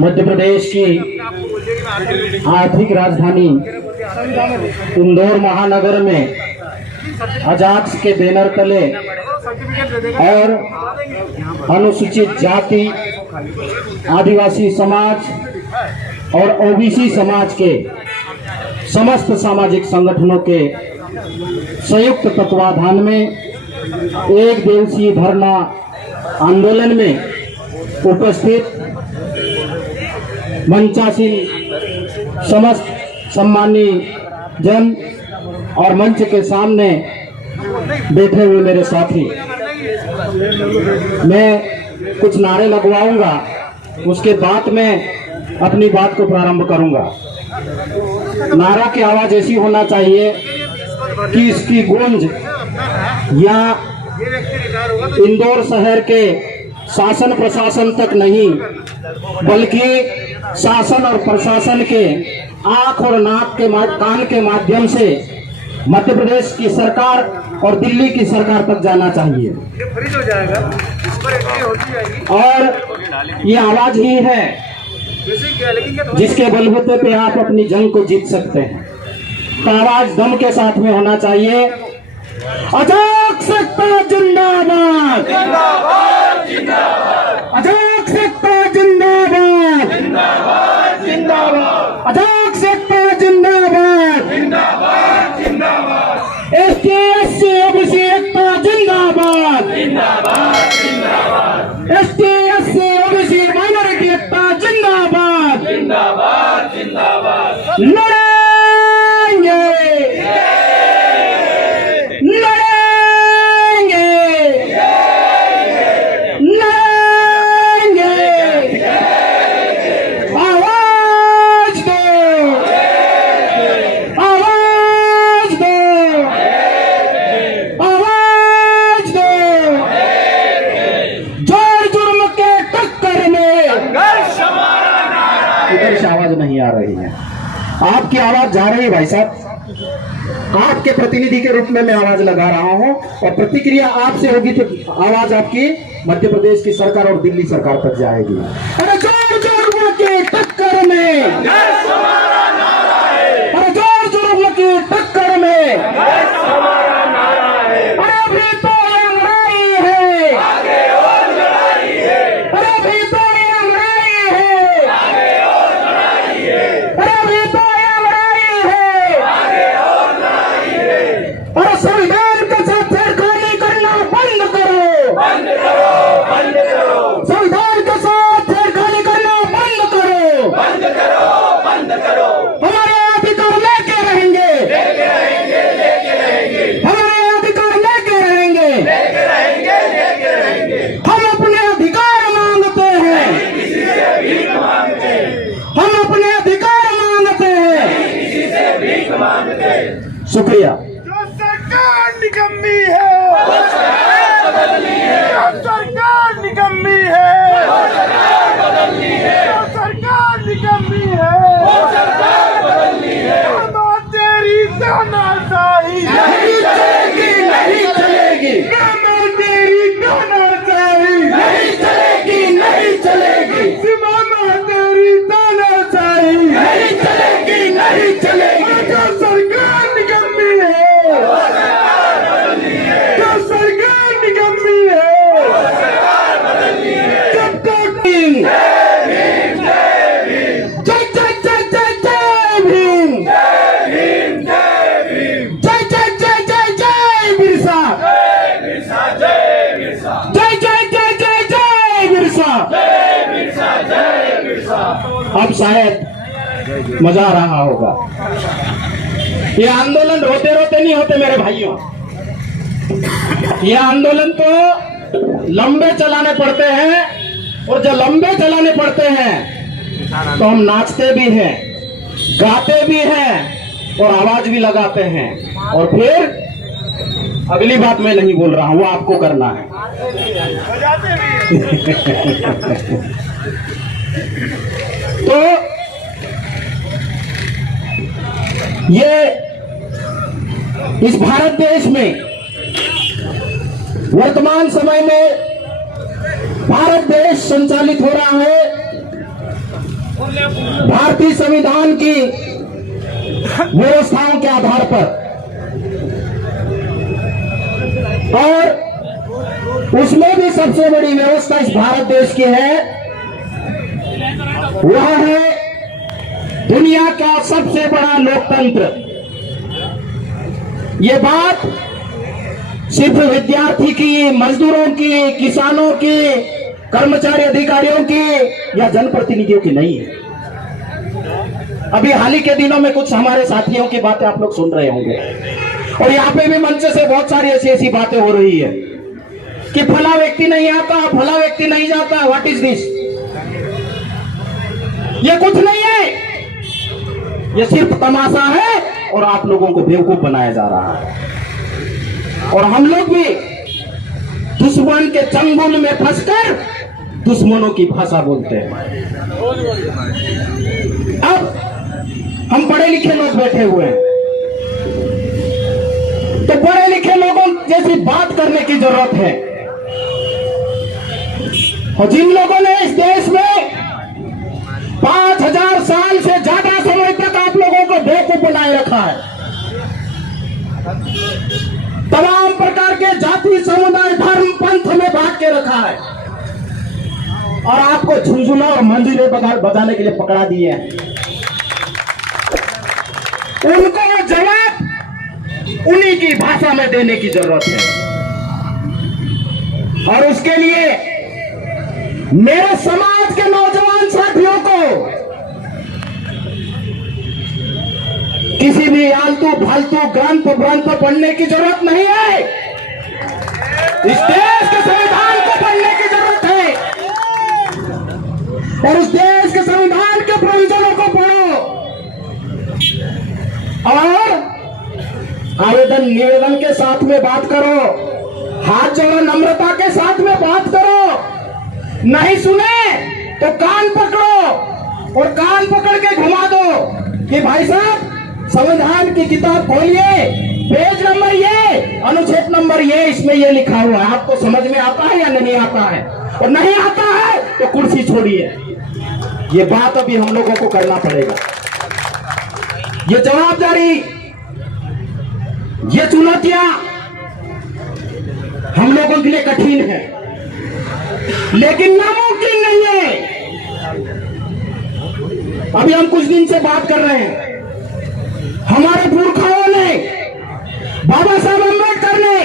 मध्य प्रदेश की आर्थिक राजधानी इंदौर महानगर में अजाक्स के बैनर तले और अनुसूचित जाति, आदिवासी समाज और ओबीसी समाज के समस्त सामाजिक संगठनों के संयुक्त तत्वाधान में एक दिवसीय धरना आंदोलन में उपस्थित मंचासीन समस्त सम्मानी जन और मंच के सामने बैठे हुए मेरे साथी, मैं कुछ नारे लगवाऊंगा, उसके बाद मैं अपनी बात को प्रारंभ करूंगा। नारा की आवाज ऐसी होना चाहिए कि इसकी गूंज या इंदौर शहर के शासन प्रशासन तक नहीं, बल्कि शासन और प्रशासन के आंख और नाक के कान के माध्यम से मध्य प्रदेश की सरकार और दिल्ली की सरकार तक जाना चाहिए। और ये आवाज ही है जिसके बलबूते पे आप अपनी जंग को जीत सकते हैं। तो आवाज दम के साथ में होना चाहिए। अजाक्स जिंदाबाद, अजाक्स जिंदाबाद, अजाक्स जिंदाबाद, एसटी ओबीसी एकता जिंदाबाद, एसटी ओबीसी माइनॉरिटी एकता जिंदाबाद, लड़ेंगे लड़ेंगे लड़ेंगे, आवाज दो, आवाज दो, आवाज दो। जोर जुर्म के टक्कर में इधर से आवाज नहीं आ रही है, आपकी आवाज जा रही है भाई साहब। आपके प्रतिनिधि के रूप में मैं आवाज लगा रहा हूं और प्रतिक्रिया आपसे होगी तो आवाज आपकी मध्य प्रदेश की सरकार और दिल्ली सरकार तक जाएगी। अरे जोर जुर्म के टक्कर में, अरे जोर जुर्म के टक्कर में, अरे अभी तो लड़ाई है, अरे अभी तो लड़ाई है, अरे अभी तो और संविधान के साथ छेड़खानी करना बंद करो, बंद करो, बंद करो। संविधान के साथ छेड़खानी करना बंद करो, बंद करो, बंद करो। हमारे अधिकार लेके रहेंगे, लेके रहेंगे, लेके रहेंगे। हमारे अधिकार लेके रहेंगे, लेके रहेंगे, लेके रहेंगे। हम अपने अधिकार मांगते हैं, किसी से भीख मांगते हैं। हम अपने अधिकार मांगते हैं, किसी से भीख मांगते हैं। शुक्रिया। निकम्मी है, सरकार बदलनी है, सरकार निकम्मी है, सरकार बदलनी है, सरकार निकम्मी है, सरकार बदलनी है। तेरी तानाशाही नहीं चलेगी, नहीं चलेगी, तेरी तानाशाही नहीं चलेगी, नहीं चलेगी, तेरी तानाशाही नहीं चलेगी, नहीं चलेगी। सरकार निकम्मी है, अब शायद मजा आ रहा होगा। ये आंदोलन रोते रोते नहीं होते मेरे भाइयों, ये आंदोलन तो लंबे चलाने पड़ते हैं, और जब लंबे चलाने पड़ते हैं तो हम नाचते भी हैं, गाते भी हैं और आवाज भी लगाते हैं। और फिर अगली बात मैं नहीं बोल रहा हूं, वो आपको करना है। तो ये इस भारत देश में वर्तमान समय में भारत देश संचालित हो रहा है भारतीय संविधान की व्यवस्थाओं के आधार पर, और उसमें भी सबसे बड़ी व्यवस्था इस भारत देश की है, वह है दुनिया का सबसे बड़ा लोकतंत्र। ये बात सिर्फ विद्यार्थी की, मजदूरों की, किसानों की, कर्मचारी अधिकारियों की या जनप्रतिनिधियों की नहीं है। अभी हाल ही के दिनों में कुछ हमारे साथियों की बातें आप लोग सुन रहे होंगे, और यहाँ पे भी मंच से बहुत सारी ऐसी ऐसी बातें हो रही है कि फला व्यक्ति नहीं आता, फला व्यक्ति नहीं जाता। What is this? ये कुछ नहीं है, ये सिर्फ तमाशा है और आप लोगों को बेवकूफ बनाया जा रहा है। और हम लोग भी दुश्मन के चंगुल में फंसकर दुश्मनों की भाषा बोलते हैं। अब हम पढ़े लिखे लोग बैठे हुए हैं, तो पढ़े लिखे लोगों जैसी बात करने की जरूरत है। और जिन लोगों ने इस देश में 5000 साल से ज्यादा समय तक आप लोगों को बेवकूफ बनाए रखा है, तमाम प्रकार के जाति, समुदाय, धर्म, पंथ में बांट के रखा है, और आपको झुंझुना और मंजीरे बजाने के लिए पकड़ा दिए हैं। उनको जवाब उन्हीं की भाषा में देने की जरूरत है, और उसके लिए मेरे समाज के नौजवान साथियों को किसी भी आलतू फालतू ग्रंथ पढ़ने की जरूरत नहीं है। इस देश के संविधान को पढ़ने की जरूरत है, और उस देश के संविधान के प्रोविजनों को पढ़ो, और आवेदन निवेदन के साथ में बात करो, हाथ जोड़ो, नम्रता के साथ में बात करो। नहीं सुने तो कान पकड़ो, और कान पकड़ के घुमा दो कि भाई साहब संविधान की किताब खोलिए, पेज नंबर ये, अनुच्छेद नंबर ये, इसमें ये लिखा हुआ है, आपको समझ में आता है या नहीं आता है? और नहीं आता है तो कुर्सी छोड़िए। ये बात अभी हम लोगों को करना पड़ेगा। ये जवाबदारी, ये चुनौतियां हम लोगों के लिए कठिन है, लेकिन नामुमकिन नहीं है। अभी हम कुछ दिन से बात कर रहे हैं, हमारे पुरखाओं ने, बाबा साहब अम्बेडकर ने,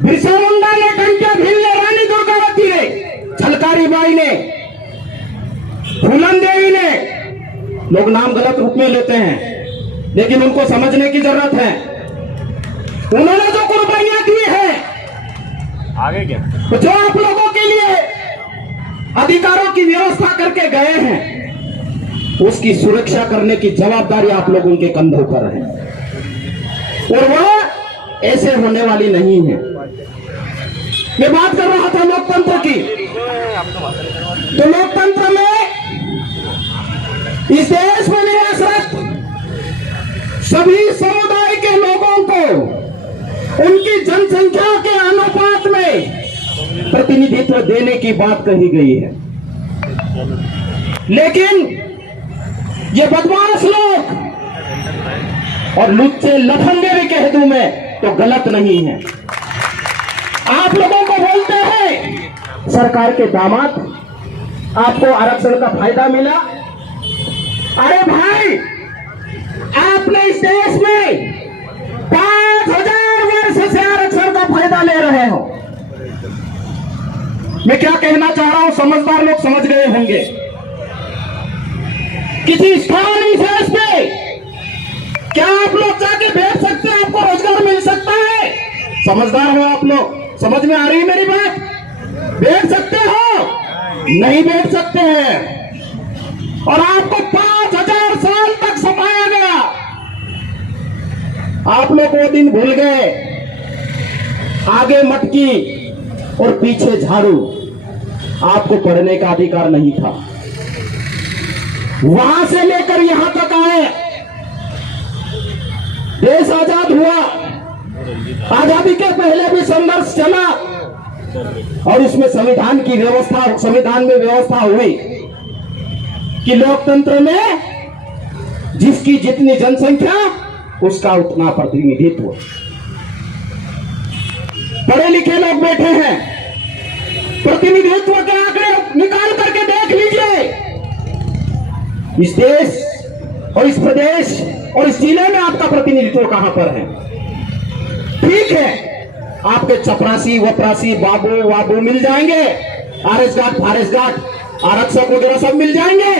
बिरसा मुंडा ने, टंट्या भील ने, रानी दुर्गावती ने, छलकारी बाई ने, फूलन देवी ने, लोग नाम गलत रूप में लेते हैं, लेकिन उनको समझने की जरूरत है। उन्होंने जो कुर्बानियां दी है, आगे क्या, तो जो आप लोगों के लिए अधिकारों की व्यवस्था करके गए हैं, उसकी सुरक्षा करने की जवाबदारी आप लोगों के कंधों पर है, और वह ऐसे होने वाली नहीं है। मैं बात कर रहा था लोकतंत्र की, तो लोकतंत्र में इस देश में निवासरत सभी समुदाय के लोगों को उनकी जनसंख्या के अनुपात में प्रतिनिधित्व देने की बात कही गई है, लेकिन ये बदमाश लोग और लुच्चे लफंगे भी कह दूं मैं तो गलत नहीं है। आप लोगों को बोलते हैं सरकार के दामाद, आपको आरक्षण का फायदा मिला। अरे भाई, आपने इस देश में 5000 वर्ष से आरक्षण का फायदा ले रहे हो। मैं क्या कहना चाह रहा हूं, समझदार लोग समझ गए होंगे। किसी स्थान विशेष पे क्या आप लोग जाके बैठ सकते हैं? आपको रोजगार मिल सकता है? समझदार हो आप लोग, समझ में आ रही है मेरी बात? बैठ सकते हो? नहीं बैठ सकते हैं, और आपको 5000 साल तक सताया गया। आप लोग वो दिन भूल गए, आगे मटकी और पीछे झाड़ू। आपको पढ़ने का अधिकार नहीं था, वहां से लेकर यहां तक आए, देश आजाद हुआ। आजादी के पहले भी संघर्ष चला, और उसमें संविधान में व्यवस्था हुई कि लोकतंत्र में जिसकी जितनी जनसंख्या उसका उतना प्रतिनिधित्व। पढ़े लिखे लोग बैठे हैं, प्रतिनिधित्व के आंकड़े निकाल करके देख लीजिए। इस देश और इस प्रदेश और इस जिले में आपका प्रतिनिधित्व कहां पर है? ठीक है, आपके चपरासी वपरासी बाबू वाबू मिल जाएंगे, आरएस गार्ड फारेस गार्ड आरक्षक वगैरह सब मिल जाएंगे,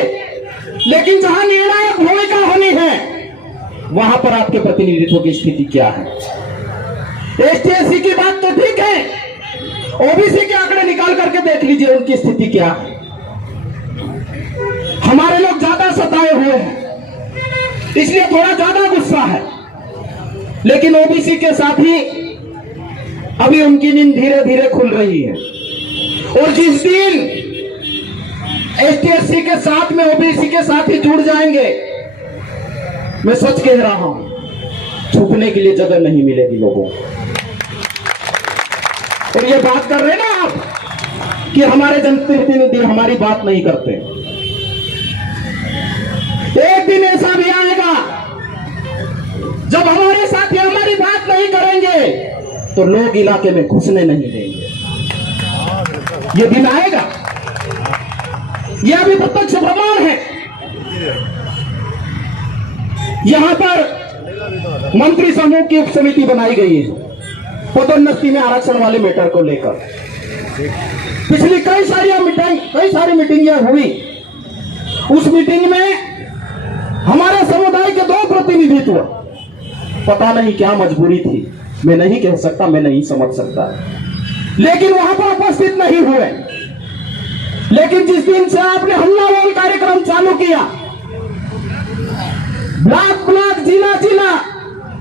लेकिन जहां निर्णायक भूमिका होनी है वहां पर आपके प्रतिनिधित्व की स्थिति क्या है? एसटी/एससी की बात तो ठीक है, ओबीसी के आंकड़े निकाल करके देख लीजिए उनकी स्थिति क्या है। हमारे लोग ज्यादा सताए हुए हैं इसलिए थोड़ा ज्यादा गुस्सा है, लेकिन ओबीसी के साथ ही अभी उनकी नींद धीरे धीरे खुल रही है। और जिस दिन एसटी/एससी के साथ में ओबीसी के साथ ही जुड़ जाएंगे, मैं सच कह रहा हूं, छुपने के लिए जगह नहीं मिलेगी लोगों को। और ये बात कर रहे हैं ना आप कि हमारे जनप्रतिनिधि हमारी बात नहीं करते, एक दिन ऐसा भी आएगा जब हमारे साथी हमारी बात नहीं करेंगे तो लोग इलाके में घुसने नहीं देंगे। ये दिन आएगा, यह अभी प्रत्यक्ष प्रमाण है। यहां पर मंत्री समूह की उप समिति बनाई गई है पदोन्नति में आरक्षण वाले मैटर को लेकर। पिछली कई सारी मीटिंगें हुई। उस मीटिंग में हमारे समुदाय के 2 प्रतिनिधित्व, पता नहीं क्या मजबूरी थी, मैं नहीं कह सकता, मैं नहीं समझ सकता, लेकिन वहां पर उपस्थित नहीं हुए। लेकिन जिस दिन से आपने हल्ला बोल कार्यक्रम चालू किया, ब्लॉक जिला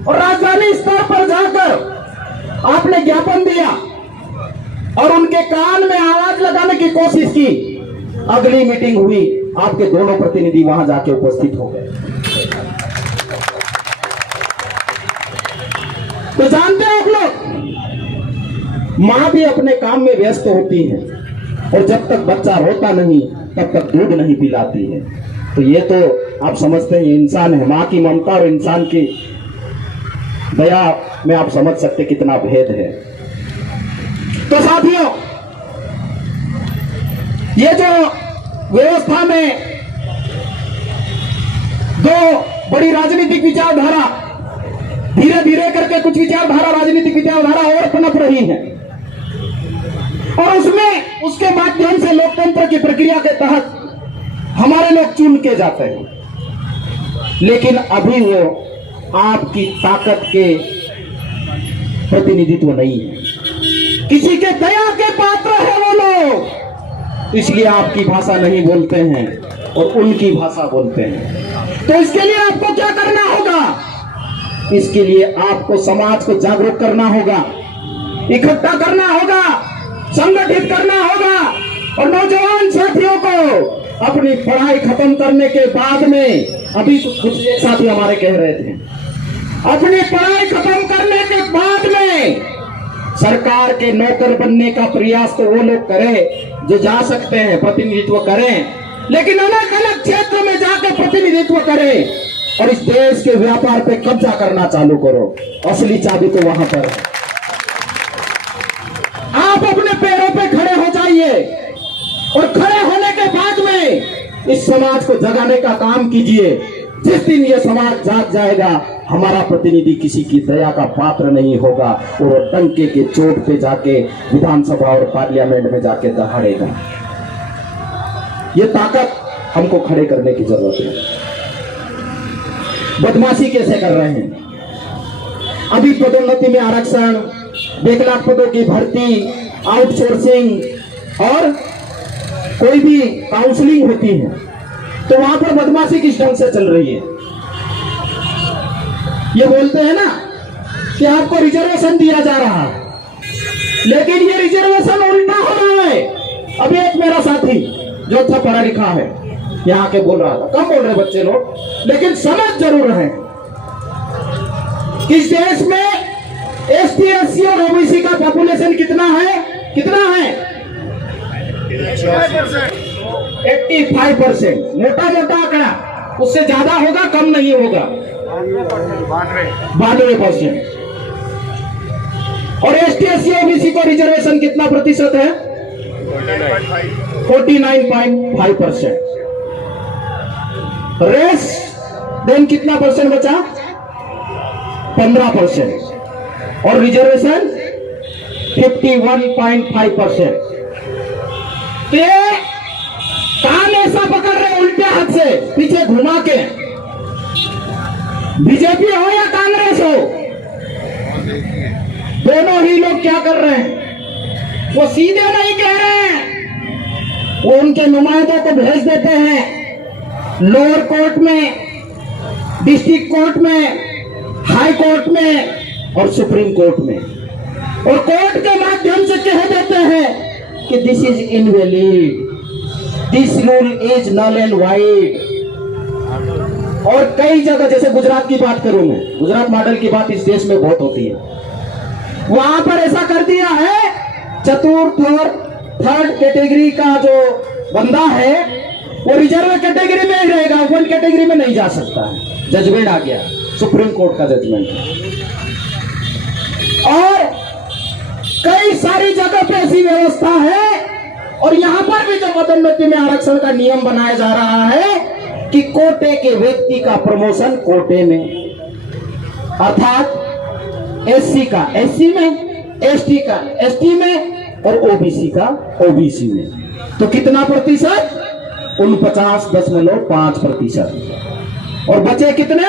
और राजधानी स्तर पर जाकर आपने ज्ञापन दिया और उनके कान में आवाज लगाने की कोशिश की, अगली मीटिंग हुई, आपके दोनों प्रतिनिधि वहां जाके उपस्थित हो गए। तो जानते हैं आप लोग, मां भी अपने काम में व्यस्त होती है और जब तक बच्चा रोता नहीं तब तक दूध नहीं पिलाती है। तो ये तो आप समझते हैं इंसान है, मां की ममता और इंसान की दया में आप समझ सकते कितना भेद है। तो साथियों, ये जो व्यवस्था में 2 बड़ी राजनीतिक विचारधारा धीरे धीरे करके कुछ राजनीतिक विचारधारा और पनप रही है और उसके माध्यम से लोकतंत्र की प्रक्रिया के तहत हमारे लोग चुन के जाते हैं, लेकिन अभी वो आपकी ताकत के प्रतिनिधित्व नहीं है, किसी के दया के पात्र है वो लोग, इसलिए आपकी भाषा नहीं बोलते हैं और उनकी भाषा बोलते हैं। तो इसके लिए आपको क्या करना होगा? इसके लिए आपको समाज को जागरूक करना होगा, इकट्ठा करना होगा, संगठित करना होगा और नौजवान साथियों को अपनी पढ़ाई खत्म करने के बाद में, अभी कुछ साथी हमारे कह रहे थे, अपनी पढ़ाई खत्म करने के बाद में सरकार के नौकर बनने का प्रयास तो वो लोग करें जो जा सकते हैं, प्रतिनिधित्व करें, लेकिन अलग अलग क्षेत्र में जाकर प्रतिनिधित्व करें और इस देश के व्यापार पे कब्जा करना चालू करो। असली चाबी तो वहां पर है। आप अपने पैरों पे खड़े हो जाइए और खड़े होने के बाद में इस समाज को जगाने का काम कीजिए। जिस दिन ये समाज जाग जाएगा, हमारा प्रतिनिधि किसी की दया का पात्र नहीं होगा और वो डंके के चोट पे जाके विधानसभा और पार्लियामेंट में जाके दहाड़ेगा। ये ताकत हमको खड़े करने की जरूरत है। बदमाशी कैसे कर रहे हैं? अभी पदोन्नति में आरक्षण, 1 लाख पदों की भर्ती, आउटसोर्सिंग और कोई भी काउंसलिंग होती है, तो वहां पर बदमाशी किस ढंग से चल रही है? ये बोलते हैं ना कि आपको रिजर्वेशन दिया जा रहा है, लेकिन ये रिजर्वेशन उल्टा हो रहा है। अभी एक मेरा साथी जो अच्छा पढ़ा लिखा है यहाँ के बोल रहा था, कम बोल रहे बच्चे लोग, लेकिन समझ जरूर है कि इस देश में एसटी/एससी और ओबीसी का पॉपुलेशन कितना है कितना है? 85%। मोटा मोटा आंकड़ा, उससे ज्यादा होगा कम नहीं होगा। 92%। और एसटी एससी ओबीसी को रिजर्वेशन कितना प्रतिशत है? 49.5%। रेस देन कितना परसेंट बचा? 15%। और रिजर्वेशन 51.5%। तो ये कान ऐसा पकड़ रहे उल्टे हाथ से पीछे घुमा के, बीजेपी हो या कांग्रेस हो, दोनों ही लोग क्या कर रहे हैं? वो सीधे नहीं कह रहे हैं, वो उनके नुमाइंदों को भेज देते हैं लोअर कोर्ट में, डिस्ट्रिक्ट कोर्ट में, हाई कोर्ट में और सुप्रीम कोर्ट में, और कोर्ट के माध्यम से कह देते हैं कि this is invalid, this rule is null and void. और कई जगह, जैसे गुजरात की बात करूं मैं, गुजरात मॉडल की बात इस देश में बहुत होती है, वहां पर ऐसा कर दिया है, चतुर्थ और थर्ड कैटेगरी का जो बंदा है वो रिजर्व कैटेगरी में ही रहेगा, वन कैटेगरी में नहीं जा सकता है। जजमेंट आ गया, सुप्रीम कोर्ट का जजमेंट। और कई सारी जगह पे ऐसी व्यवस्था है, और यहां पर भी जो पदोन्नति में आरक्षण का नियम बनाया जा रहा है कि कोटे के व्यक्ति का प्रमोशन कोटे में, अर्थात एससी का एससी में, एसटी का एसटी में और ओबीसी का ओबीसी में। तो कितना प्रतिशत? 49.5%। और बचे कितने?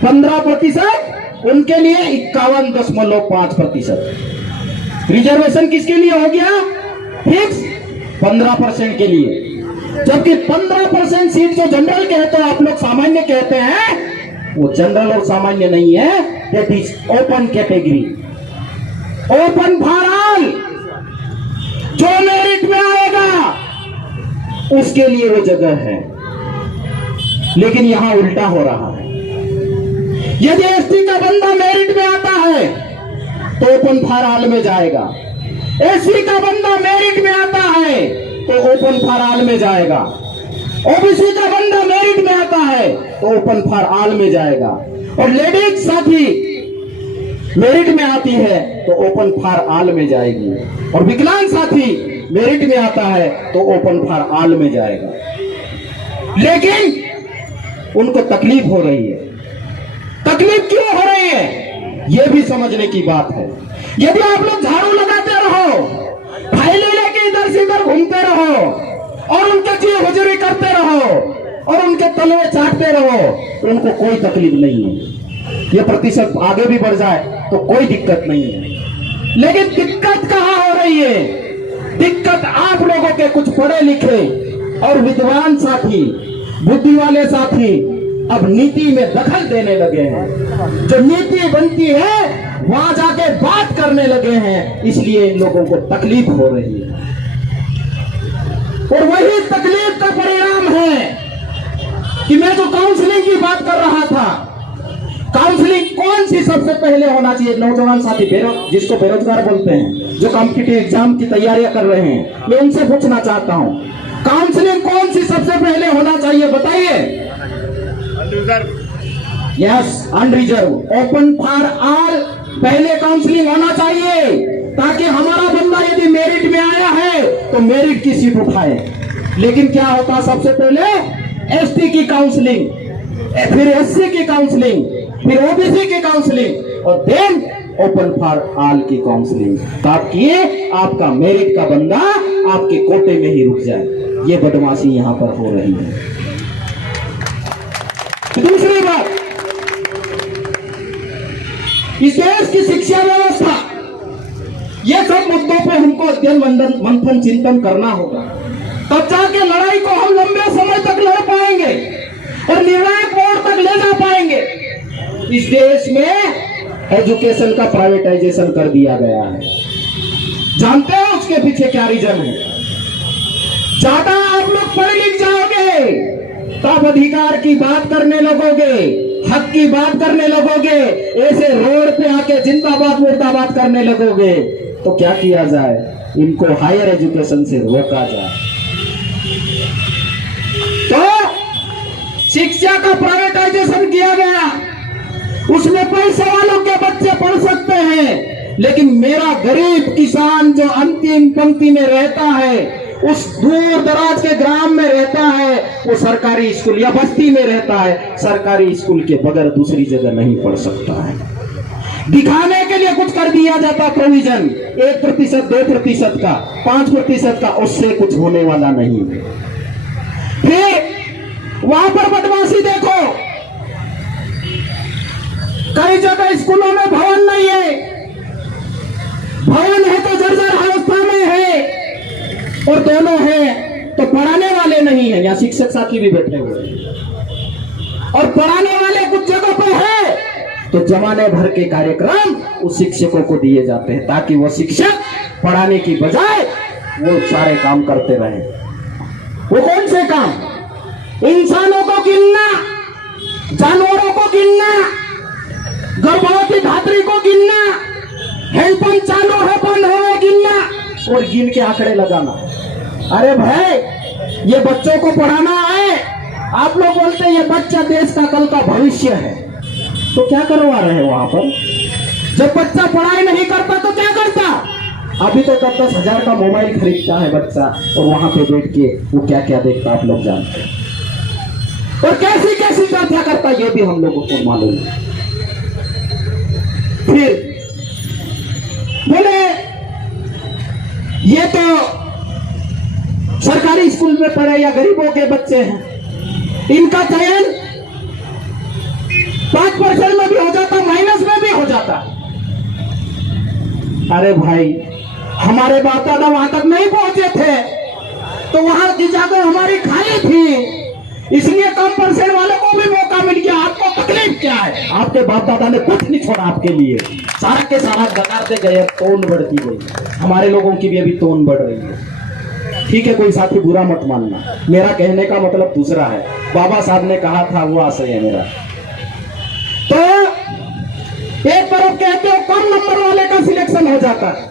15%, उनके लिए 51.5%। रिजर्वेशन किसके लिए हो गया? फिक्स 15% के लिए। जबकि 15% सीट जो जनरल कहते हैं, आप लोग सामान्य कहते हैं, वो जनरल और सामान्य नहीं है, that is open category, open for all. जो मेरिट में आएगा उसके लिए वो जगह है। लेकिन यहां उल्टा हो रहा है, यदि एसटी का बंदा मेरिट में आता है तो ओपन फॉर ऑल में जाएगा, एससी का बंदा मेरिट में आता है तो ओपन फॉर ऑल में जाएगा, ओबीसी का बंदा मेरिट में आता है तो ओपन फॉर ऑल में जाएगा, और लेडीज साथी मेरिट में आती है तो ओपन फॉर ऑल में जाएगी, और विकलांग साथी मेरिट में आता है तो ओपन फॉर ऑल में जाएगा। लेकिन उनको तकलीफ हो रही है। तकलीफ क्यों हो रही है, यह भी समझने की बात है। यदि आप लोग झाड़ू लगाते रहो, फाइलें लेके इधर से इधर घूमते रहो, और उनके जी हुजूरी करते रहो, और उनके तलवे चाटते रहो, तो उनको कोई तकलीफ नहीं है। ये प्रतिशत आगे भी बढ़ जाए तो कोई दिक्कत नहीं है। लेकिन दिक्कत कहां हो रही है? दिक्कत आप लोगों के कुछ पढ़े लिखे और विद्वान साथी, बुद्धि वाले साथी अब नीति में दखल देने लगे हैं। जो नीति बनती है वहां जाके बात करने लगे हैं, इसलिए इन लोगों को तकलीफ हो रही है। और वही तकलीफ का परिणाम है कि मैं जो काउंसलिंग की बात कर रहा था, काउंसलिंग कौन सी सबसे पहले होना चाहिए? नौजवान साथी जिसको बेरोजगार बोलते हैं, जो कॉम्पिटिटिव एग्जाम की तैयारियां कर रहे हैं, मैं उनसे पूछना चाहता हूं, काउंसलिंग कौन सी सबसे पहले होना चाहिए? बताइए। Yes, unreserve, open for all पहले काउंसलिंग होना चाहिए, ताकि हमारा बंदा यदि मेरिट में आया है तो मेरिट की सीट उठाए। लेकिन क्या होता, सबसे पहले एसटी की काउंसलिंग, फिर एससी की काउंसलिंग, फिर ओबीसी की काउंसलिंग, और देन ओपन फॉर ऑल की काउंसलिंग, ताकि आपका मेरिट का बंदा आपके कोटे में ही रुक जाए। ये बदमाशी यहां पर हो रही है। दूसरी बात, इस देश की शिक्षा व्यवस्था, ये सब मुद्दों पे हमको अध्ययन मंथन चिंतन करना होगा, तब जाके लड़ाई को हम लंबे समय तक लड़ पाएंगे और निर्णायक मोड़ तक ले जा पाएंगे। इस देश में एजुकेशन का प्राइवेटाइजेशन कर दिया गया है। जानते हैं उसके पीछे क्या रीजन है? ज्यादा आप लोग पढ़ लिख जाओगे तब अधिकार की बात करने लगोगे, हक की बात करने लगोगे, ऐसे रोड पे आके जिंदाबाद मुर्दाबाद करने लगोगे। तो क्या किया जाए, इनको हायर एजुकेशन से रोका जाए। तो शिक्षा का प्राइवेटाइजेशन किया गया, उसमें पैसे वालों के बच्चे पढ़ सकते हैं, लेकिन मेरा गरीब किसान जो अंतिम पंक्ति में रहता है, उस दूर दराज के ग्राम में रहता है, वो सरकारी स्कूल या बस्ती में रहता है, सरकारी स्कूल के बगैर दूसरी जगह नहीं पढ़ सकता है। दिखाने के लिए कुछ कर दिया जाता प्रोविजन, 1%, 2% का, 5% का, उससे कुछ होने वाला नहीं है। फिर वहां पर बदमाशी देखो, कई जगह स्कूलों में भवन नहीं है, भवन है तो जर्जर अवस्था में है, और दोनों हैं तो पढ़ाने वाले नहीं है। यहाँ शिक्षक साथी भी बैठे हुए हैं, और पढ़ाने वाले कुछ जगह पर है तो जमाने भर के कार्यक्रम उस शिक्षकों को दिए जाते हैं, ताकि वो शिक्षक पढ़ाने की बजाय वो सारे काम करते रहे। वो कौन से काम? इंसानों को गिनना, जानवरों को गिनना, गर्भवती धात्री को गिनना, हैंडपंप चालू है बंद है गिनना, और गिन के आंकड़े लगाना। अरे भाई, ये बच्चों को पढ़ाना है, आप लोग बोलते हैं ये बच्चा देश का कल का भविष्य है, तो क्या करवा रहे हैं वहां पर? जब बच्चा पढ़ाई नहीं करता तो क्या करता? अभी तो 10-10 हजार का मोबाइल खरीदता है बच्चा, और वहां पे बैठ के वो क्या क्या देखता आप लोग जानते हैं, और कैसी कैसी चर्चा करता ये भी हम लोगों को मालूम है। फिर बोले ये तो सरकारी स्कूल में पढ़े या गरीबों के बच्चे हैं, इनका चयन 5% में भी हो जाता, माइनस में भी हो जाता। अरे भाई, हमारे बाप दादा वहां तक नहीं पहुंचे थे, तो वहां की जगह हमारी खाली थी, इसलिए कम परसेंट वालों को भी मौका मिल गया। आपको तकलीफ क्या है? आपके बाप दादा ने कुछ नहीं छोड़ा आपके लिए, सारा के सारा गतारते गए, तोन बढ़ती गई। हमारे लोगों की भी अभी तोन बढ़ रही है। ठीक है, कोई साथी बुरा मत मानना, मेरा कहने का मतलब दूसरा है। बाबा साहब ने कहा था वो आशय है मेरा। तो एक तरफ कहते हो कम नंबर वाले का सिलेक्शन हो जाता है,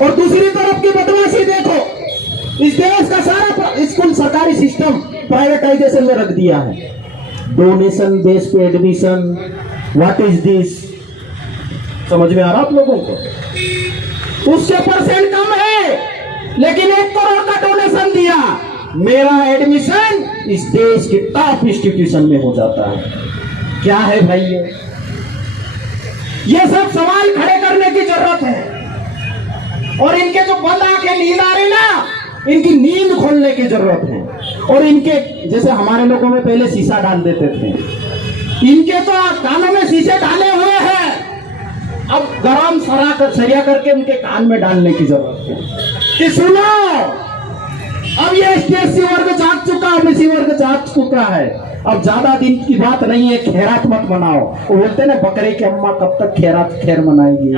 और दूसरी तरफ की बदमाशी देखो। इस देश का सारा स्कूल सरकारी सिस्टम प्राइवेटाइजेशन में रख दिया है। डोनेशन बेस पे एडमिशन, व्हाट इज दिस? समझ में आ रहा आप लोगों को? उससे परसेंट कम है, लेकिन 1 करोड़ का डोनेशन दिया, मेरा एडमिशन इस देश के टॉप इंस्टीट्यूशन में हो जाता है। क्या है भाई ये सब सवाल खड़े करने की जरूरत है, और इनके जो बंद आंखें नींद आ रही ना, इनकी नींद खोलने की जरूरत है। और इनके जैसे हमारे लोगों में पहले शीशा डाल देते थे, इनके तो कानों में शीशे डाले हुए हैं, अब गरम सरिया करके उनके कान में डालने की जरूरत है कि सुनो, अब ये ST/SC वर्ग जाग चुका, OBC वर्ग जाग चुका है, अब ज्यादा दिन की बात नहीं है, खैरात मत मनाओ। वो बोलते ना बकरे की अम्मा कब तक खैर मनाएगी।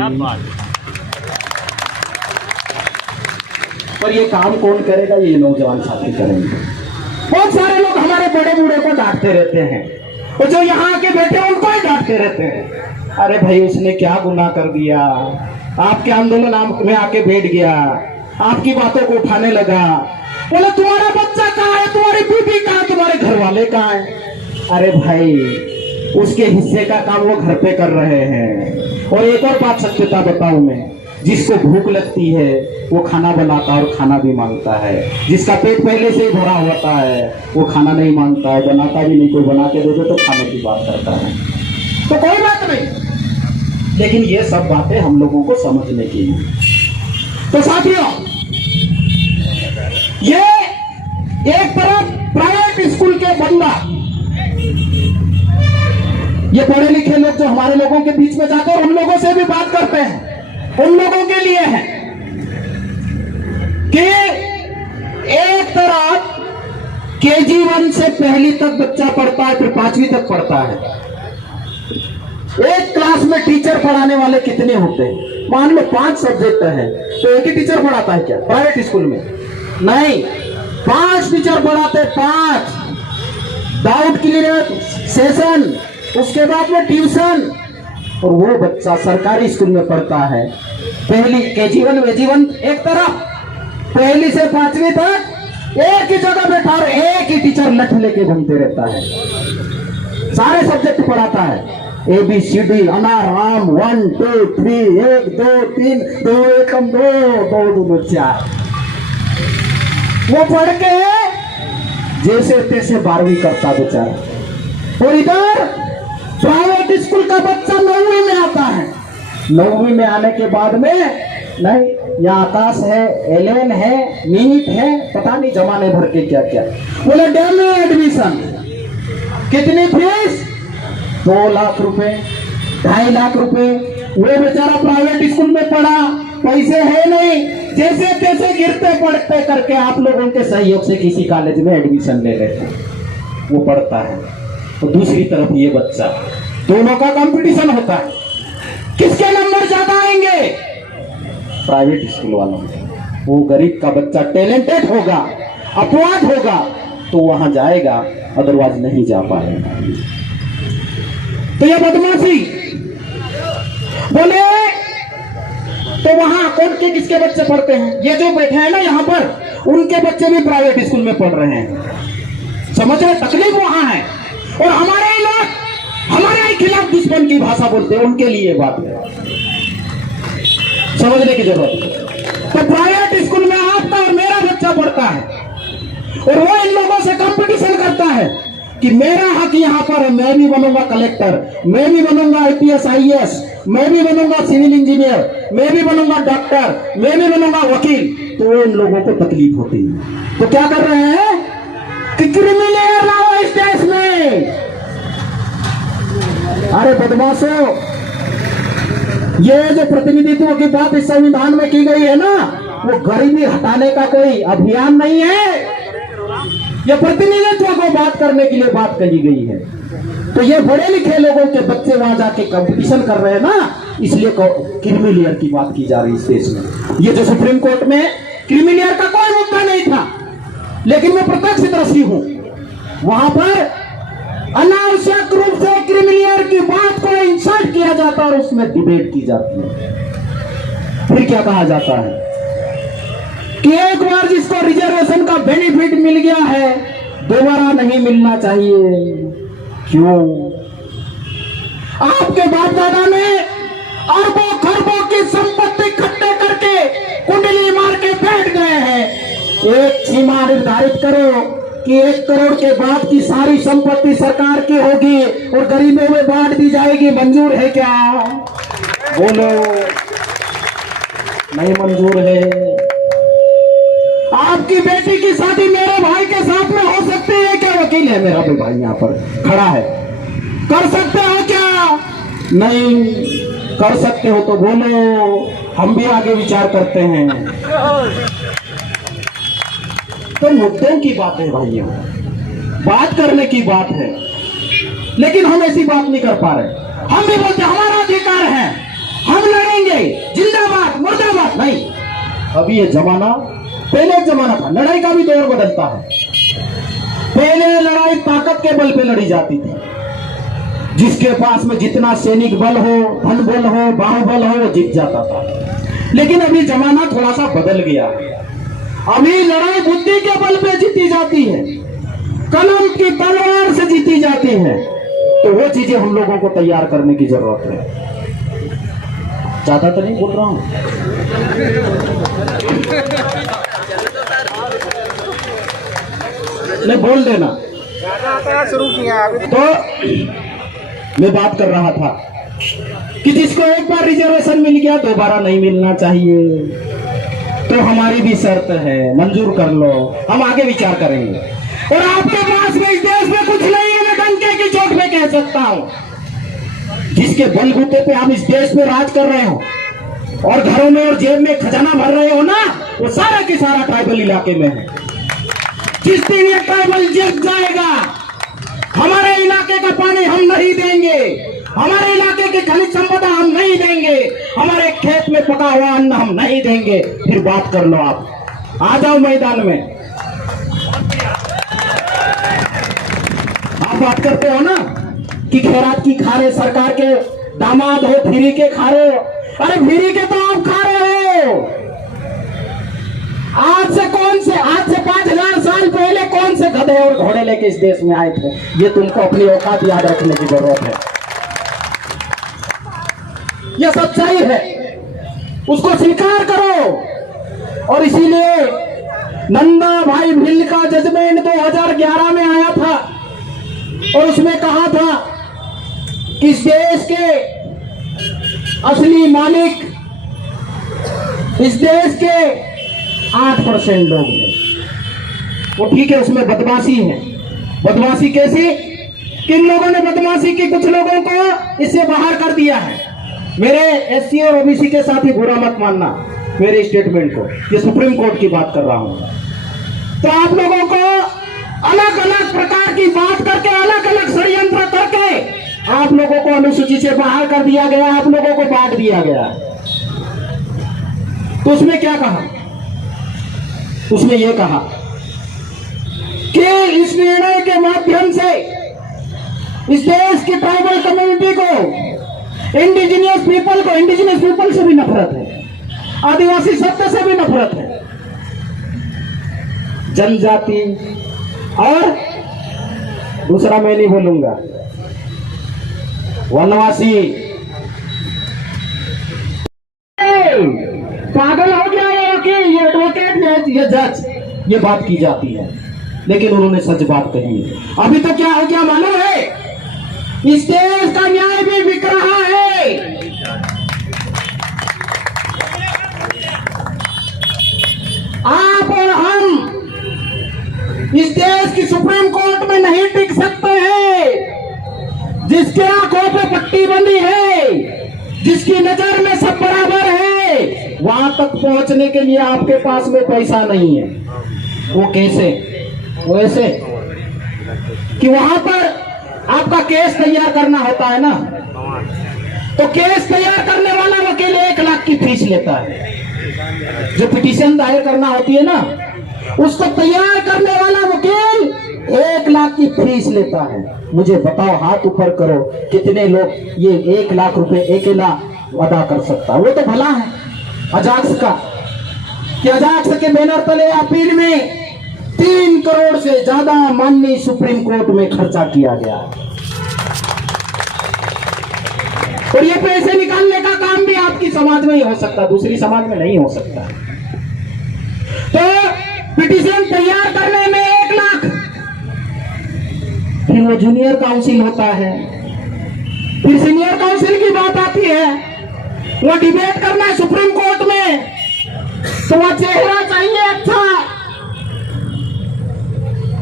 पर ये काम कौन करेगा? ये नौजवान साथी करेंगे। बहुत सारे लोग हमारे बड़े बूढ़े को डांटते रहते हैं, और जो यहाँ आके बैठे उनको ही डांटते रहते हैं। अरे भाई, उसने क्या गुनाह कर दिया? आपके आंदोलन में आके बैठ गया, आपकी बातों को उठाने लगा, बोले तुम्हारा बच्चा कहाँ है, तुम्हारी बीबी कहाँ है, तुम्हारे घर वाले कहाँ है? अरे भाई, उसके हिस्से का काम वो घर पे कर रहे हैं। और एक और बात सत्यता बताऊं मैं, जिसको भूख लगती है वो खाना बनाता है और खाना भी मांगता है। जिसका पेट पहले से ही भरा होता है वो खाना नहीं मांगता है, बनाता भी नहीं। कोई बना के दे दो तो खाने की बात करता है, तो कोई बात नहीं। लेकिन ये सब बातें हम लोगों को समझने की है। तो साथियों, ये एक तरफ प्राइवेट स्कूल के बंदा, ये पढ़े लिखे लोग जो हमारे लोगों के बीच में जाते हैं, उन लोगों से भी बात करते हैं, उन लोगों के लिए है कि एक तरफ KG1 से पहली तक बच्चा पढ़ता है, फिर 5वीं तक पढ़ता है। एक क्लास में टीचर पढ़ाने वाले कितने होते हैं? मान लो 5 सब्जेक्ट है, तो एक ही टीचर पढ़ाता है क्या प्राइवेट स्कूल में? नहीं, 5 टीचर पढ़ाते, 5 डाउट क्लियर सेशन, उसके बाद में ट्यूशन। और वो बच्चा सरकारी स्कूल में पढ़ता है पहली KG1 वेजी1 एक तरफ, पहली से 5वीं तक एक ही जगह बैठा और एक ही टीचर लठ लेके घूमते रहता है, सारे सब्जेक्ट पढ़ाता है। ABCD अनार आम 1 2 3 1 2 3 2 एकम 2 2 2 4 वो पढ़ के जैसे तैसे 12वीं करता बेचारा। और इधर प्राइवेट स्कूल का बच्चा 9वीं में आता है। 9वीं में आने के बाद में नहीं, यहाँ आकाश है, एलेन है, नीट है, पता नहीं जमाने भर के क्या क्या। बोले डैम में एडमिशन, कितनी फीस? 2 लाख रुपए, 2.5 लाख रुपए। वो बेचारा प्राइवेट स्कूल में पढ़ा, पैसे है नहीं, जैसे तैसे गिरते पड़ते करके आप लोगों के सहयोग से किसी कॉलेज में एडमिशन ले लेते, वो पढ़ता है। तो दूसरी तरफ ये बच्चा, दोनों का कंपटीशन होता है, किसके नंबर ज्यादा आएंगे? प्राइवेट स्कूल वालों में। वो गरीब का बच्चा टैलेंटेड होगा, अपवाद होगा तो वहां जाएगा, अदरवाइज नहीं जा पाएगा। तो ये बदमाशी बोले। तो वहां कौन के किसके बच्चे पढ़ते हैं? ये जो बैठे हैं ना यहाँ पर, उनके बच्चे भी प्राइवेट स्कूल में पढ़ रहे हैं। समझ रहे? तकलीफ वहां है। और हमारे लोग हमारे खिलाफ दुश्मन की भाषा बोलते हैं, उनके लिए बात है, समझने की जरूरत है। तो प्राइवेट स्कूल में आपका और मेरा बच्चा पढ़ता है और वो इन लोगों से कंपटीशन करता है कि मेरा हक यहाँ पर है, मैं भी बनूंगा कलेक्टर, मैं भी बनूंगा IPS IAS, मैं भी बनूंगा सिविल इंजीनियर, मैं भी बनूंगा डॉक्टर, मैं भी बनूंगा वकील। तो इन लोगों को तकलीफ होती है। तो क्या कर रहे हैं कि क्रिमिनल लेयर लाओ इस देश में। अरे बदमाशों, ये जो प्रतिनिधित्व की बात इस संविधान में की गई है ना, वो गरीबी हटाने का कोई अभियान नहीं है, ये प्रतिनिधित्व को बात करने के लिए बात कही गई है। तो ये बड़े लिखे लोगों के बच्चे वहां जाके कंपटीशन कर रहे हैं ना, इसलिए क्रीमी लेयर की बात की जा रही है इस देश में। ये जो सुप्रीम कोर्ट में क्रीमी लेयर का कोई मुद्दा नहीं था, लेकिन मैं प्रत्यक्षदर्शी हूं, वहां पर अनावश्यक रूप से क्रीमी लेयर की बात को इंसल्ट किया जाता है और उसमें डिबेट की जाती है। फिर क्या कहा जाता है कि एक बार जिसको रिजर्वेशन का बेनिफिट मिल गया है, दोबारा नहीं मिलना चाहिए। क्यों? आपके बाप दादा ने अरबों खरबों की संपत्ति इकट्ठे करके कुंडली मार के बैठ गए हैं। एक सीमा निर्धारित करो कि 1 करोड़ के बाद की सारी संपत्ति सरकार की होगी और गरीबों में बांट दी जाएगी। मंजूर है क्या? बोलो। नहीं मंजूर है। आपकी बेटी की शादी मेरे भाई के साथ में हो सकती है क्या? वकील है मेरा भी भाई यहाँ पर खड़ा है, कर सकते हो क्या? नहीं कर सकते हो तो बोलो, हम भी आगे विचार करते हैं। तो मुद्दों की बात है भाइयों, बात करने की बात है, लेकिन हम ऐसी बात नहीं कर पा रहे। हम भी बोलते हमारा अधिकार है, हम लड़ेंगे, जिंदाबाद मुर्दाबाद। नहीं, अभी ये जमाना, पहले एक जमाना था, लड़ाई का भी दौर बदलता है। पहले लड़ाई ताकत के बल पे लड़ी जाती थी, जिसके पास में जितना सैनिक बल हो, धन बल हो, बाहुबल हो, वो जीत जाता था। लेकिन अभी जमाना थोड़ा सा बदल गया। अभी लड़ाई बुद्धि के बल पे जीती जाती है, कलम की तलवार से जीती जाती है। तो वो चीजें हम लोगों को तैयार करने की जरूरत है। ज्यादा तो नहीं बोल रहा हूं, नहीं बोल देना। शुरू किया तो मैं बात कर रहा था कि जिसको एक बार रिजर्वेशन मिल गया दोबारा नहीं मिलना चाहिए। तो हमारी भी शर्त है, मंजूर कर लो, हम आगे विचार करेंगे। और आपके पास में इस देश में कुछ नहीं है, मैं डंके की चोट पे कह सकता हूं। जिसके बलबूते पे आप इस देश में राज कर रहे हो और घरों में और जेब में खजाना भर रहे हो ना, वो सारा के सारा ट्राइबल इलाके में है। जिस दिन ये ट्राइबल जीत जाएगा, हमारे इलाके का पानी हम नहीं देंगे, हमारे इलाके की खनिज संपदा हम नहीं देंगे, हमारे खेत में पका हुआ अन्न हम नहीं देंगे। फिर बात कर लो, आप आ जाओ मैदान में। आप बात करते हो ना कि खैरात की खा रहे, सरकार के दामाद हो, फ्री के खा रहे हो। अरे फ्री के तो आप खा रहे आज से 5,000 साल पहले कौन से गधे और घोड़े लेके इस देश में आए थे? ये तुमको अपनी औकात याद रखने की जरूरत है। ये सच्चाई है, उसको स्वीकार करो। और इसीलिए नंदा भाई भिल का जजमेंट 2011 में आया था और उसमें कहा था कि इस देश के असली मालिक इस देश के 8% लोग हैं। वो ठीक है, उसमें बदमाशी है। बदमाशी कैसी? किन लोगों ने बदमाशी की? कुछ लोगों को इससे बाहर कर दिया है। मेरे एससी और ओबीसी के साथ ही बुरा मत मानना मेरे स्टेटमेंट को, ये सुप्रीम कोर्ट की बात कर रहा हूं। तो आप लोगों को अलग अलग प्रकार की बात करके, अलग अलग षड्यंत्र करके आप लोगों को अनुसूची से बाहर कर दिया गया, आप लोगों को बांट दिया गया। तो उसमें क्या कहा? उसमें यह कहा कि इस निर्णय के माध्यम से इस देश की ट्राइबल कम्युनिटी को, इंडिजिनियस पीपल से भी नफरत है, आदिवासी शब्द से भी नफरत है, जनजाति और दूसरा मैं नहीं बोलूंगा, वनवासी। पागल हो गया ये वकील, ये एडवोकेट, ये जज, ये बात की जाती है, लेकिन उन्होंने सच बात कही है। अभी तो क्या हो गया मालूम है? इस देश का न्याय भी बिक रहा है। आप और हम इस देश की सुप्रीम कोर्ट में नहीं टिक सकते हैं। जिसके आंखों पे पट्टी बंधी है, जिसकी नजर में सब बराबर है, वहां तक पहुंचने के लिए आपके पास में पैसा नहीं है। वो कैसे? वो ऐसे कि वहां पर आपका केस तैयार करना होता है ना, तो केस तैयार करने वाला वकील 1 लाख की फीस लेता है। जो पिटीशन दायर करना होती है ना, उसको तैयार करने वाला वकील 1 लाख की फीस लेता है। मुझे बताओ, हाथ ऊपर करो, कितने लोग ये 1 लाख रुपए अकेला अदा कर सकता है? वो तो भला है अजाक्स का, कि अजाक्स के बैनर तले अपील में 3 करोड़ से ज्यादा माननीय सुप्रीम कोर्ट में खर्चा किया गया, और ये पैसे निकालने का काम भी आपकी समाज में ही हो सकता, दूसरी समाज में नहीं हो सकता। तो पिटीशन तैयार करने में 1 लाख, फिर वो जूनियर काउंसिल होता है, फिर सीनियर काउंसिल की बात आती है, वो डिबेट करना है सुप्रीम कोर्ट में, तो वह चेहरा चाहिए अच्छा,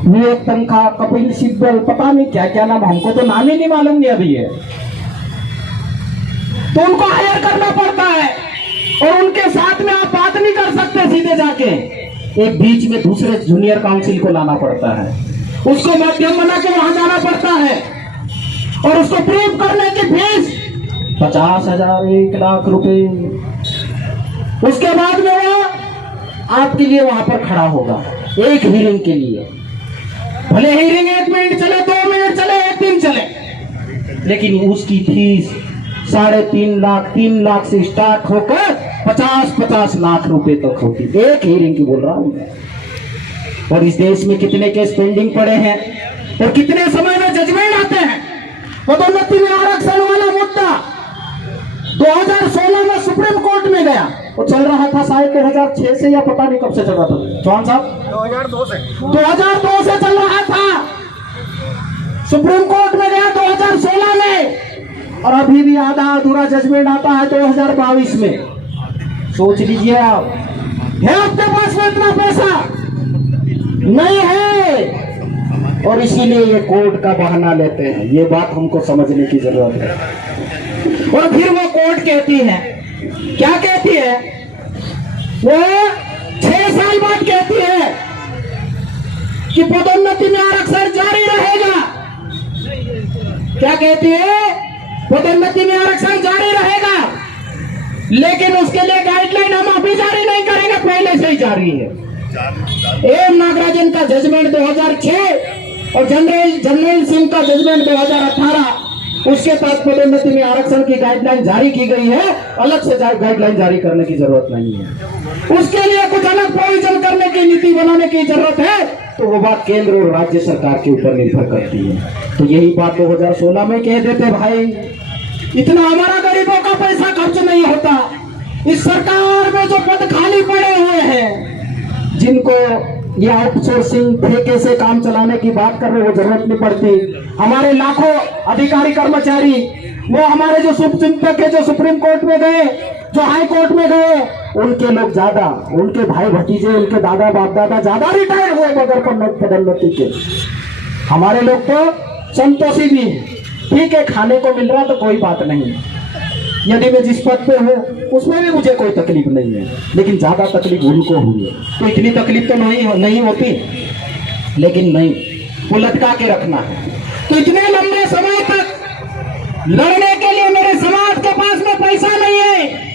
विवेक तनखा, कपिल सिब्बल, पता नहीं क्या क्या नाम, हमको तो नाम ही नहीं मालूम नहीं अभी है। तो उनको हायर करना पड़ता है, और उनके साथ में आप बात नहीं कर सकते सीधे जाके, एक बीच में दूसरे जूनियर काउंसिल को लाना पड़ता है, उसको माध्यम बना के वहां जाना पड़ता है, और उसको प्रूव करने की फीस 50,000, 1 लाख रुपए। उसके बाद में वो आपके लिए वहां पर खड़ा होगा एक हियरिंग के लिए। भले हियरिंग 1 मिनट चले, 2 मिनट चले, 1 दिन चले, लेकिन उसकी फीस 3.5 लाख, 3 लाख से स्टार्ट होकर 50-50 लाख रुपए तक होती, एक हियरिंग की बोल रहा हूं मैं। और इस देश में कितने केस पेंडिंग पड़े हैं, और कितने समय में जजमेंट आते हैं। पदोन्नति में आरक्षण वाला मुद्दा 2016 में सुप्रीम कोर्ट में गया, वो चल रहा था शायद 2006 से, या पता नहीं कब से चल रहा था चौहान साहब, 2002 से चल रहा था। सुप्रीम कोर्ट में गया 2016 में, और अभी भी आधा अधूरा जजमेंट आता है 2022 में। सोच लीजिए आप, है आपके पास में इतना पैसा? नहीं है, और इसीलिए ये कोर्ट का बहाना लेते हैं। ये बात हमको समझने की जरूरत है। और फिर वो कोर्ट कहती है, क्या कहती है? वो 6 साल बाद कहती है कि पदोन्नति में आरक्षण जारी रहेगा। क्या कहती है? पदोन्नति में आरक्षण जारी रहेगा, लेकिन उसके लिए गाइडलाइन हम अभी जारी नहीं करेंगे, पहले से ही जारी है। एम नागराजन का जजमेंट 2006 और जनरल सिंह का जजमेंट 2018 उसके तहत पदोन्नति में आरक्षण की गाइडलाइन जारी की गई है, अलग से गाइडलाइन जारी करने की जरूरत नहीं है। उसके लिए कुछ अलग प्रोविजन करने की नीति बनाने की जरूरत है, तो वो बात केंद्र और राज्य सरकार के ऊपर निर्भर करती है। तो यही बात 2016 में कह देते भाई, इतना हमारा गरीबों का पैसा खर्च नहीं होता। इस सरकार में जो पद खाली पड़े हुए हैं, जिनको ये आउटसोर्सिंग ठेके से काम चलाने की बात कर रहे, वो जरूरत नहीं पड़ती। हमारे लाखों अधिकारी कर्मचारी, वो हमारे जो शुभचिंतक है, जो सुप्रीम कोर्ट में गए, जो हाई कोर्ट में गए, उनके लोग ज्यादा, उनके भाई भतीजे, उनके दादा बाप दादा ज्यादा रिटायर हुए बगैर पदोन्नति के। हमारे लोग तो संतोषी भी है, ठीक है, खाने को मिल रहा तो कोई बात नहीं, यदि मैं जिस पद पे हूँ उसमें भी मुझे कोई तकलीफ नहीं है, लेकिन ज्यादा तकलीफ उनको हुई है। तो इतनी तकलीफ तो नहीं होती, लेकिन नहीं, वो लटका के रखना है। तो इतने लंबे समय तक लड़ने के लिए मेरे समाज के पास में पैसा नहीं है।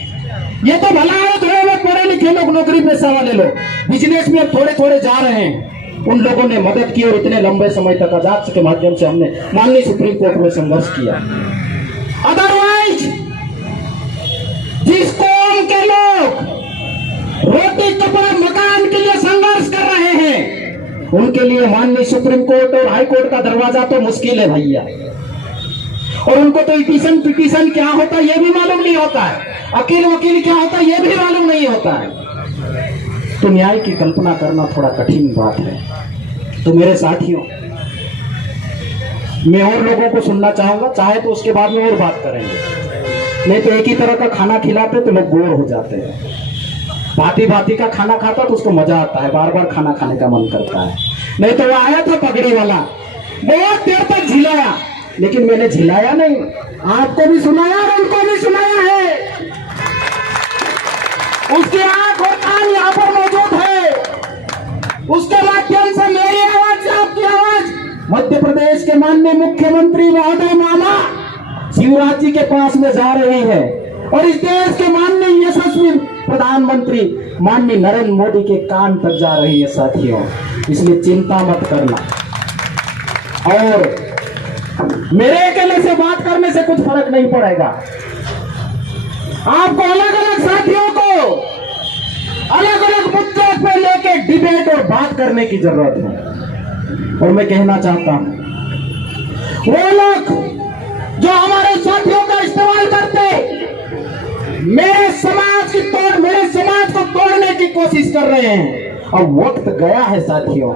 ये तो भला है थोड़े बहुत पढ़े लिखे लोग, नौकरी पेशा वाले लोग, बिजनेस में थोड़े थोड़े जा रहे हैं, उन लोगों ने मदद की और इतने लंबे समय तक आजाद के माध्यम से हमने माननीय सुप्रीम कोर्ट में संघर्ष किया। अदरवाइज जिस कौम के लोग रोटी कपड़ा मकान के लिए संघर्ष कर रहे हैं, उनके लिए माननीय सुप्रीम कोर्ट और हाई कोर्ट का दरवाजा तो मुश्किल है भैया। और उनको तो पिटीशन क्या होता है ये भी मालूम नहीं होता है, वकील क्या होता है ये भी मालूम नहीं होता है। तो न्याय की कल्पना करना थोड़ा कठिन बात है। तो मेरे साथियों, मैं और लोगों को सुनना चाहूंगा, चाहे तो उसके बाद में और बात करेंगे, नहीं तो एक ही तरह का खाना खिलाते तो लोग बोर हो जाते हैं। भांति भांति का खाना खाता तो उसको मजा आता है, बार बार खाना खाने का मन करता है। नहीं तो वो आया था पगड़ी वाला, बहुत देर तक झिलाया, लेकिन मैंने झिलाया नहीं, आपको भी सुनाया और उनको भी सुनाया है। उसकी आंख और कान यहाँ पर मौजूद है, उसके माध्यम से मेरी आवाज से आपकी आवाज मध्य प्रदेश के माननीय मुख्यमंत्री महोदय मामा शिवराज जी के पास में जा रही है, और इस देश के माननीय यशस्वी प्रधानमंत्री माननीय नरेंद्र मोदी के कान तक जा रही है साथियों। इसलिए चिंता मत करना, और मेरे अकेले से बात करने से कुछ फर्क नहीं पड़ेगा। आपको अलग अलग साथियों को अलग अलग मुद्दों पर लेके डिबेट और बात करने की जरूरत है। और मैं कहना चाहता हूं, वो लोग जो हमारे साथियों का इस्तेमाल करते, मेरे समाज को तोड़ने की कोशिश कर रहे हैं। अब वक्त गया है साथियों,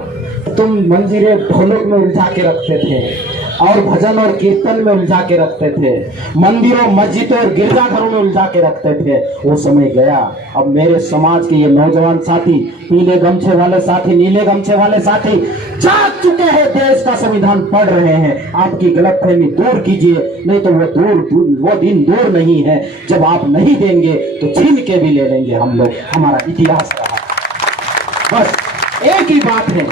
तुम मंजीरे ढोलक में उलझा के रखते थे और भजन और कीर्तन में उलझा के रखते थे, मंदिरों मस्जिदों और गिरजाघरों में उलझा के रखते थे, वो समय गया। अब मेरे समाज के ये नौजवान साथी, पीले गमछे वाले साथी, नीले गमछे वाले साथी जाग चुके हैं, देश का संविधान पढ़ रहे हैं। आपकी गलतफहमी दूर कीजिए, नहीं तो वो दिन दूर नहीं है जब आप नहीं देंगे तो छीन के भी ले लेंगे हम लोग। हमारा इतिहास रहा। बस एक ही बात है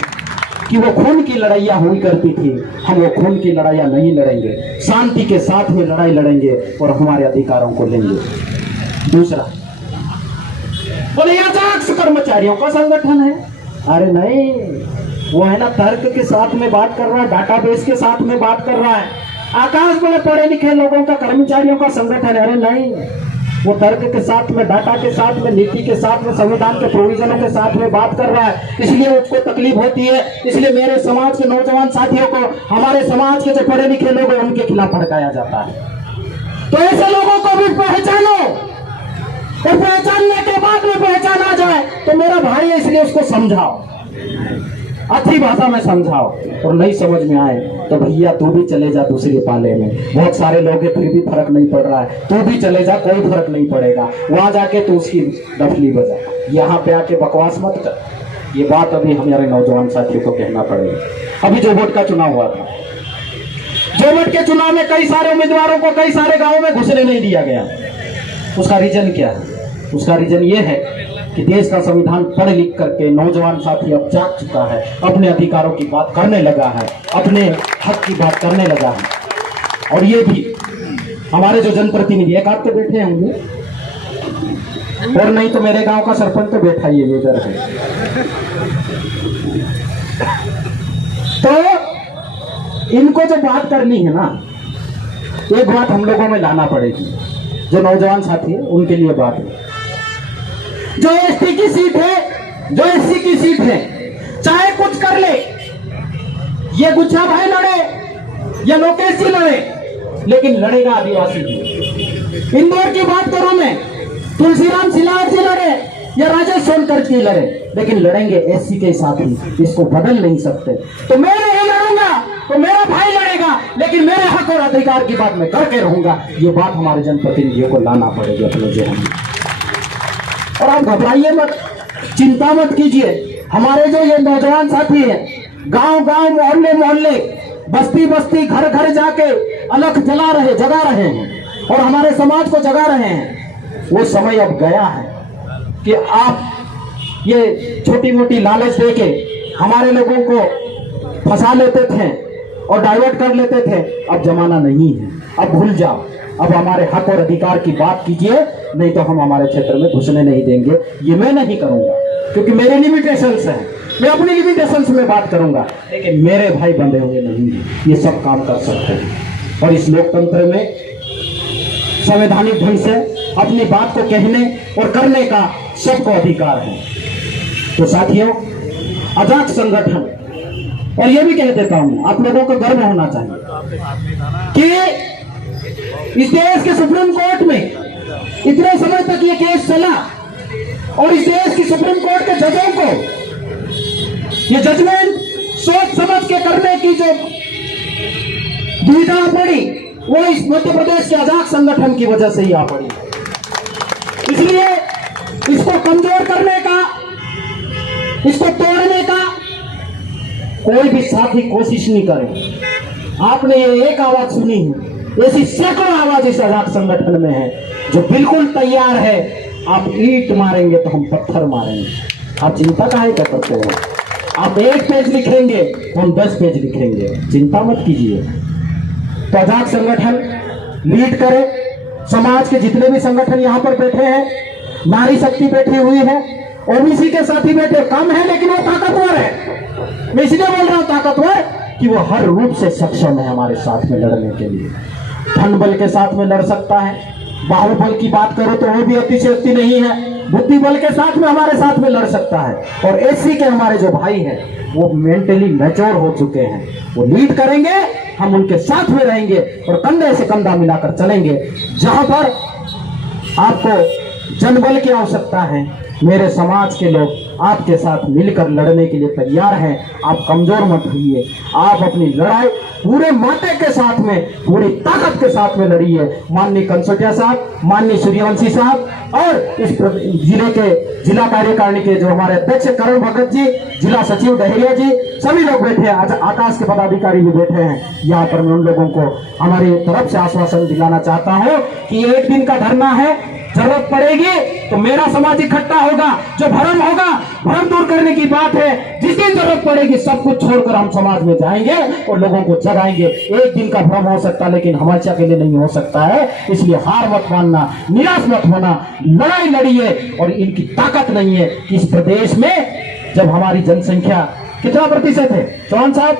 कि वो खून की लड़ाइयाँ हुई करती थी, हम वो खून की लड़ाइयाँ नहीं लड़ेंगे, शांति के साथ में लड़ाई लड़ेंगे और हमारे अधिकारों को लेंगे। दूसरा, बोले आजाद कर्मचारियों का संगठन है। अरे नहीं, वो है ना तर्क के साथ में बात कर रहा है, डाटाबेस के साथ में बात कर रहा है। आकाश बड़े पढ़े लिखे लोगों का कर्मचारियों का संगठन है। अरे नहीं, वो तर्क के साथ में, डाटा के साथ में, नीति के साथ में, संविधान के प्रोविजनों के साथ में बात कर रहा है, इसलिए उसको तकलीफ होती है। इसलिए मेरे समाज के नौजवान साथियों को, हमारे समाज के जो पढ़े लिखे लोग हैं उनके खिलाफ भड़काया जाता है। तो ऐसे लोगों को भी पहचानो, और पहचानने के बाद में पहचाना जाए तो मेरा भाई है, इसलिए उसको समझाओ, अच्छी भाषा में समझाओ। और नहीं समझ में आए तो भैया तू भी चले जा दूसरे पाले में, बहुत सारे लोग हैं फिर भी फर्क नहीं पड़ रहा है, तू भी चले जा, कोई फर्क नहीं पड़ेगा। वहां जाके तू उसकी डफली बजा, यहाँ पे आके बकवास मत कर। ये बात अभी हमारे नौजवान साथियों को कहना पड़ेगा। अभी जोबट का चुनाव हुआ था, जोबट के चुनाव में कई सारे उम्मीदवारों को कई सारे गाँवों में घुसने नहीं दिया गया। उसका रीजन क्या है? उसका रीजन ये है कि देश का संविधान पढ़ लिख करके नौजवान साथी अब जाग चुका है, अपने अधिकारों की बात करने लगा है, अपने हक की बात करने लगा है। और ये भी हमारे जो जनप्रतिनिधि, एक आध तो बैठे होंगे, और नहीं तो मेरे गांव का सरपंच तो बैठा ही है इधर है। तो इनको जो बात करनी है ना, एक बात हम लोगों में लाना पड़ेगी, जो नौजवान साथी है उनके लिए बात है। जो एसटी की सीट है, जो एससी की सीट है, चाहे कुछ कर ले, ये गुच्छा भाई लड़े या लोकेश जी लड़े, लेकिन लड़ेगा आदिवासी भी। इंदौर की बात करूं मैं, तुलसीराम सिलावट जी लड़े या राजेश सोनकर जी लड़े, लेकिन लड़ेंगे एससी के साथ ही, इसको बदल नहीं सकते। तो मैं नहीं लड़ूंगा तो मेरा भाई लड़ेगा, लेकिन मेरे हक और अधिकार की बात मैं करके रहूंगा। ये बात हमारे जनप्रतिनिधियों को लाना पड़ेगी अपने जहन में। और आप घबराइए मत, चिंता मत कीजिए। हमारे जो ये नौजवान साथी हैं, गांव गांव, मोहल्ले मोहल्ले, बस्ती बस्ती, घर घर जाके अलख जगा रहे हैं और हमारे समाज को जगा रहे हैं। वो समय अब गया है कि आप ये छोटी मोटी लालच देके हमारे लोगों को फंसा लेते थे और डाइवर्ट कर लेते थे। अब जमाना नहीं है, अब भूल जाओ। अब हमारे हक और अधिकार की बात कीजिए, नहीं तो हम हमारे क्षेत्र में घुसने नहीं देंगे। ये मैं नहीं करूंगा क्योंकि मेरे लिमिटेशंस हैं, मैं अपनी लिमिटेशंस में बात करूंगा, लेकिन मेरे भाई बंधे हुए नहीं हैं, ये सब काम कर सकते हैं। और इस लोकतंत्र में संवैधानिक ढंग से अपनी बात को कहने और करने का सबको अधिकार है। तो साथियों, अजाक संगठन, और ये भी कह देता हूं, आप लोगों को गर्व होना चाहिए कि इस देश के सुप्रीम कोर्ट में इतने समय तक ये केस चला और इस देश की सुप्रीम कोर्ट के जजों को ये जजमेंट सोच समझ के करने की जो दुविधा पड़ी, वो इस मध्य प्रदेश के आजाद संगठन की वजह से ही आ पड़ी। इसलिए इसको कमजोर करने का, इसको तोड़ने का कोई भी साथी कोशिश नहीं करे। आपने ये एक आवाज सुनी है, ऐसी सैकड़ों आवाज इस आजाद संगठन में है जो बिल्कुल तैयार है। आप ईंट मारेंगे तो हम पत्थर मारेंगे। आप चिंता काहे करते हो? आप 1 पेज लिखेंगे तो हम 10 पेज लिखेंगे, चिंता मत कीजिए। तो आजाद संगठन लीड करे। समाज के जितने भी संगठन यहाँ पर बैठे हैं, नारी शक्ति बैठी हुई है, ओबीसी के साथी बैठे, कम है लेकिन वो ताकतवर है। मैं इसलिए बोल रहा हूँ ताकतवर कि वो हर रूप से सक्षम है हमारे साथ में लड़ने के लिए। धन बल के साथ में लड़ सकता है, बाहुबल की बात करो तो वो भी अतिशयोक्ति नहीं है, बुद्धि बल के साथ में हमारे साथ में लड़ सकता है। और एससी के हमारे जो भाई हैं वो मेंटली मैच्योर हो चुके हैं, वो लीड करेंगे, हम उनके साथ में रहेंगे और कंधे से कंधा मिलाकर चलेंगे। जहां पर आपको जनबल की आवश्यकता है, मेरे समाज के लोग आपके साथ मिलकर लड़ने के लिए तैयार हैं। आप कमजोर मत होइए, आप अपनी लड़ाई पूरे माटे के साथ में, पूरी ताकत के साथ में लड़िए। माननीय कंसोटिया साहब, माननीय सूर्यवंशी साहब और इस जिले के जिला कार्यकारिणी के जो हमारे अध्यक्ष करण भगत जी, जिला सचिव डहेरिया जी, सभी लोग बैठे हैं, आकाश के पदाधिकारी भी बैठे हैं। यहाँ पर मैं उन लोगों को हमारी तरफ से आश्वासन दिलाना चाहता हूँ कि 1 दिन का धरना है, जरूरत पड़ेगी तो मेरा समाज इकट्ठा होगा। जो भ्रम होगा, भ्रम दूर करने की बात है, जिस दिन जरूरत पड़ेगी सब कुछ छोड़कर हम समाज में जाएंगे और लोगों को जगाएंगे। 1 दिन का भ्रम हो सकता है लेकिन हमेशा के लिए नहीं हो सकता है। इसलिए हार मत मानना, निराश मत होना, लड़ाई लड़िए। और इनकी ताकत नहीं है कि इस प्रदेश में जब हमारी जनसंख्या कितना प्रतिशत है चौहान साहब?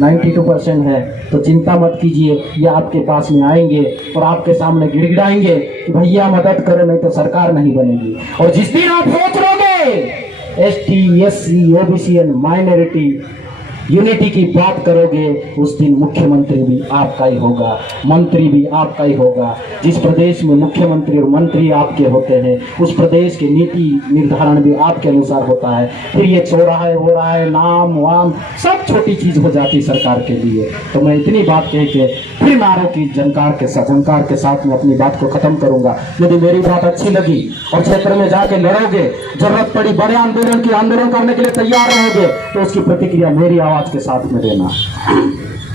92% है। तो चिंता मत कीजिए, ये आपके पास में आएंगे और आपके सामने गिड़गिड़ाएंगे कि भैया मदद करो, नहीं तो सरकार नहीं बनेगी। और जिस दिन आप सोच लोगे ST, SC, OBC and minority unity की बात करोगे, उस दिन मुख्यमंत्री भी आपका ही होगा, मंत्री भी आपका ही होगा। जिस प्रदेश में मुख्यमंत्री और मंत्री आपके होते हैं, उस प्रदेश के नीति निर्धारण भी आपके अनुसार होता है। फिर ये चौराहा हो रहा है, नाम वाम सब छोटी चीज हो जाती सरकार के लिए। तो मैं इतनी बात कह के फिर नारों की झंकार के साथ में अपनी बात को खत्म करूंगा। यदि मेरी बात अच्छी लगी और क्षेत्र में जाके लड़ोगे, जरूरत पड़ी बड़े आंदोलन करने के लिए तैयार रहोगे, तो उसकी प्रतिक्रिया मेरी आवाज के साथ में देना।